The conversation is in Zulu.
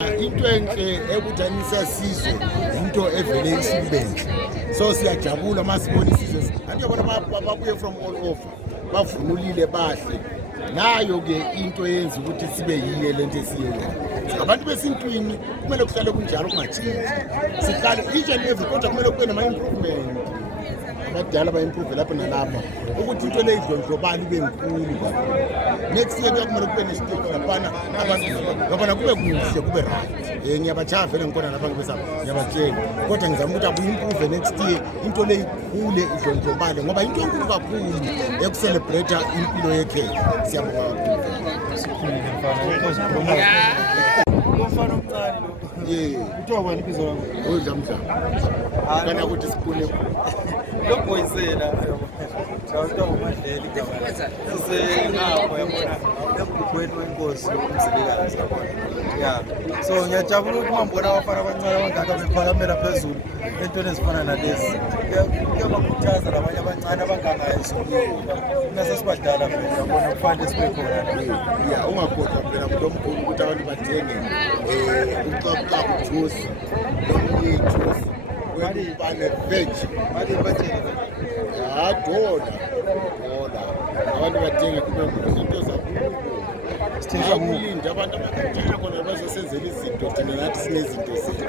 Into enhle ekuthanisa sizwe into evele isibenze so siyajabula masibona isizwe kanti yabona babuye from all over bavunulile bahle nayo ke into yenza ukuthi sibe yiye lento esiyenza abantu besintwini kumele kuhlale kunjalo kungathingi sihlale each and every kodwa kumele kube nama improvement abadala ba-improve lapho nalapha ukuthi into le idlondlobala ibe nkulu next year kumele kube nesiteki laphana ngabana kube kuhle kube right ngiyabajaya vele ngikhona lapha ngiyabatshela kodwa ngizama ukuthi abu-improve next year into le ikhule idlondlobale ngoba into enkulu kakhulu ekuselebrate impilo yekhethu siyabonga umfana omncane lo kuthiwa kwani ibizo lakho uZiyamluma kana ukuthi sipune lo boyisela Madlela Skhobokhobo yabona emgubweni wenkosi uMzilikazi yabona so ngiyajabula ukuthi mambona abafana abancane abangaka bephakamela phezulu entweni ezifana nalezi kuyabakhuthaza nabanye abancane abangangayenzi nasesibadala phela yabona kufanele sibe khona ungakhohlwa phela kulo mkhulu ukuthi abantu bathenge ucapulaco juice nomunye ijuice webane veg dola abantu bathenge kube izinto zakubo sithenga kulinda abantu abakatshela khona bazosenzela izinto thina nathi sinezinto zethu